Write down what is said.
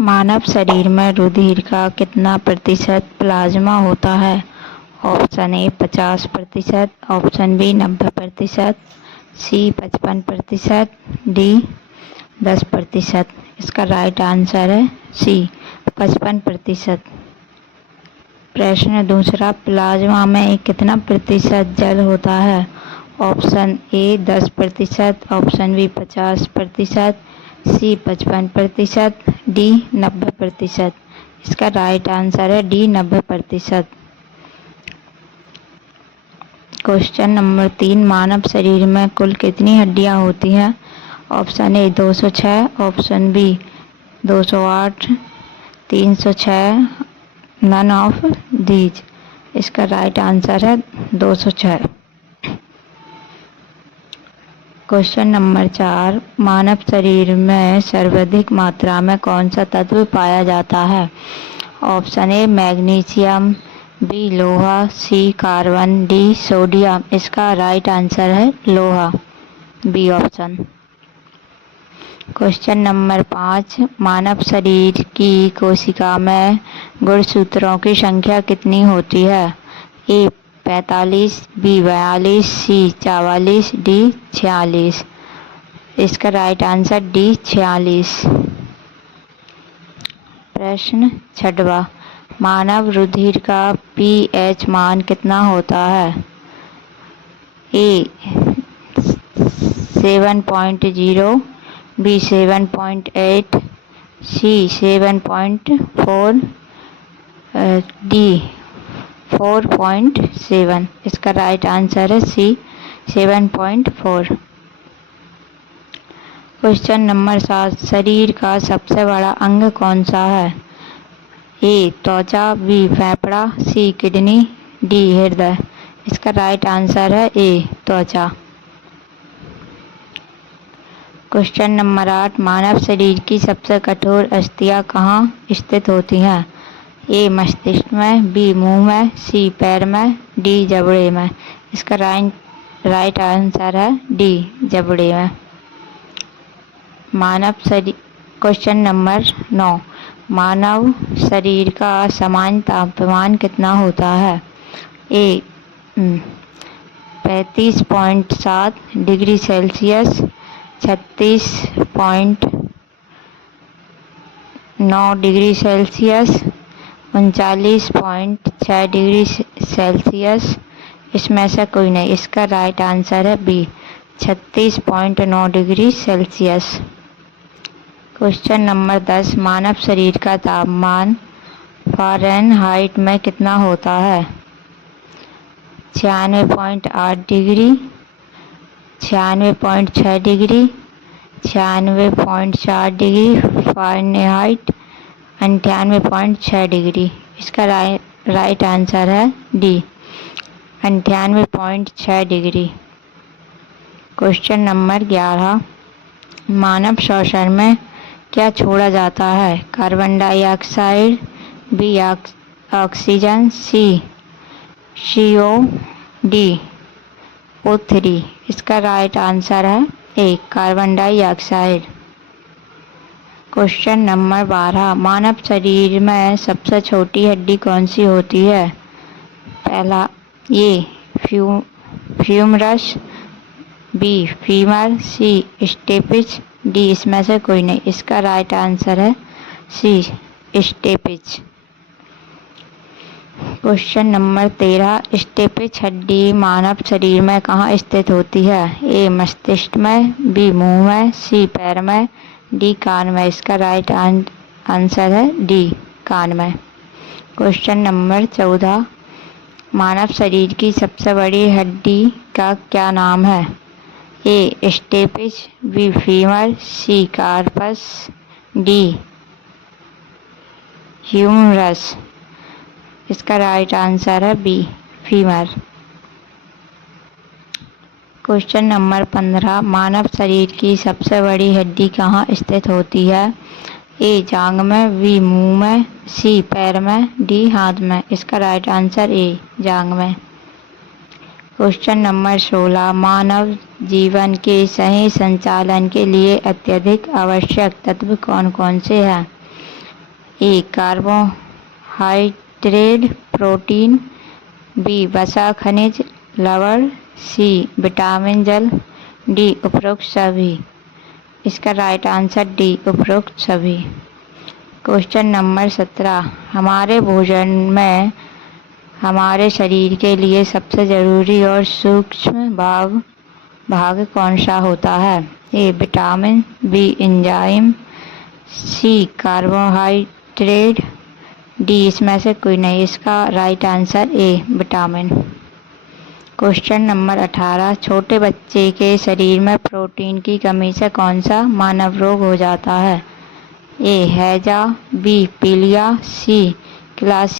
मानव शरीर में रुधिर का कितना प्रतिशत प्लाज्मा होता है? Option A 50%, option B 90%, C 55%, D 10%। इसका राइट आंसर है सी 55%। प्रश्न दूसरा, प्लाज्मा में कितना प्रतिशत जल होता है? Option A 10%, option B 50%, C 55%, D 90%। इसका राइट आंसर है डी 90%। क्वेश्चन नंबर 3, मानव शरीर में कुल कितनी हड्डियां होती हैं? Option A 206, option B 208, 306, none of these. इसका राइट आंसर है 206। क्वेश्चन नंबर 4, मानव शरीर में सर्वाधिक मात्रा में कौन सा तत्व पाया जाता है? ऑप्शन ए मैग्नीशियम, बी लोहा, सी कार्बन, डी सोडियम। इसका राइट आंसर है लोहा, बी ऑप्शन। क्वेश्चन नंबर 5, मानव शरीर की कोशिका में गुणसूत्रों की संख्या कितनी होती है? ए 45, बी 42, सी 44, डी 46। इसका राइट आंसर डी 46। प्रश्न छठवां, मानव रुधिर का पीएच मान कितना होता है? ए 7.0, बी 7.8, सी 7.4, डी 4.7। इसका राइट आंसर है सी 7.4। क्वेश्चन नंबर 7, शरीर का सबसे बड़ा अंग कौन सा है? ए त्वचा, बी फेफड़ा, सी किडनी, डी हृदय। इसका राइट आंसर है ए त्वचा। क्वेश्चन नंबर 8, मानव शरीर की सबसे कठोर अस्थियां कहाँ स्थित होती हैं? ए मस्तिष्क में, बी मुंह में, सी पैर में, डी जबड़े में। इसका राइट आंसर है डी जबड़े में। मानव शरीर क्वेश्चन नंबर 9, मानव शरीर का सामान्य तापमान कितना होता है? A 35.7 degree Celsius, 36.9 degree Celsius, 39.6 degree Celsius. इसमें से कोई नहीं। इसका राइट आंसर है B 36.9 degree Celsius. Question number 10, मानव शरीर का तापमान फ़ारेनहाइट में कितना होता है? 96.8 degree, 96.6 degree, 96.4 degree Fahrenheit, 98.6 degree. इसका राइट आंसर है डी 98.6 डिग्री। क्वेश्चन नंबर 11, मानव श्वसन में क्या छोड़ा जाता है? Carbon dioxide, B oxygen, C CO, D O3। इसका राइट आंसर है ए कार्बन डाइऑक्साइड। क्वेश्चन नंबर 12, मानव शरीर में सबसे छोटी हड्डी कौन सी होती है? पहला ए फ्यूमरस, बी फीमर, सी स्टेपिच, डी इसमें से कोई नहीं। इसका राइट आंसर है सी स्टेपिच। क्वेश्चन नंबर 13, स्टेपिच हड्डी मानव शरीर में कहाँ स्थित होती है? ए मस्तिष्क में, बी मुंह में, सी पैर में, डी कान में। इसका राइट आंसर है डी कान में। क्वेश्चन नंबर 14, मानव शरीर की सबसे बड़ी हड्डी का क्या नाम है? ए स्टेपिच, बी फीमर, सी कार्पस, डी ह्यूमरस। इसका राइट आंसर है बी फीमर। क्वेश्चन नंबर 15, मानव शरीर की सबसे बड़ी हड्डी कहाँ स्थित होती है? ए जांघ में, बी मुंह में, सी पैर में, डी हाथ में। इसका राइट आंसर ए जांघ में। क्वेश्चन नंबर 16, मानव जीवन के सही संचालन के लिए अत्यधिक आवश्यक तत्व कौन कौन से हैं? ए कार्बोहाइड्रेट प्रोटीन, बी वसा खनिज लवण, सी विटामिन जल, डी उपरोक्त सभी। इसका राइट आंसर डी उपरोक्त सभी। क्वेश्चन नंबर 17, हमारे भोजन में हमारे शरीर के लिए सबसे जरूरी और सूक्ष्म भाग कौन सा होता है? A vitamin, B enzyme, C carbohydrate, D इसमें से कोई नहीं। इसका right answer A vitamin. Question number 18, छोटे बच्चे के शरीर में प्रोटीन की कमी से कौन सा मानव रोग हो जाता है? ए हैजा, बी पीलिया, सी क्लास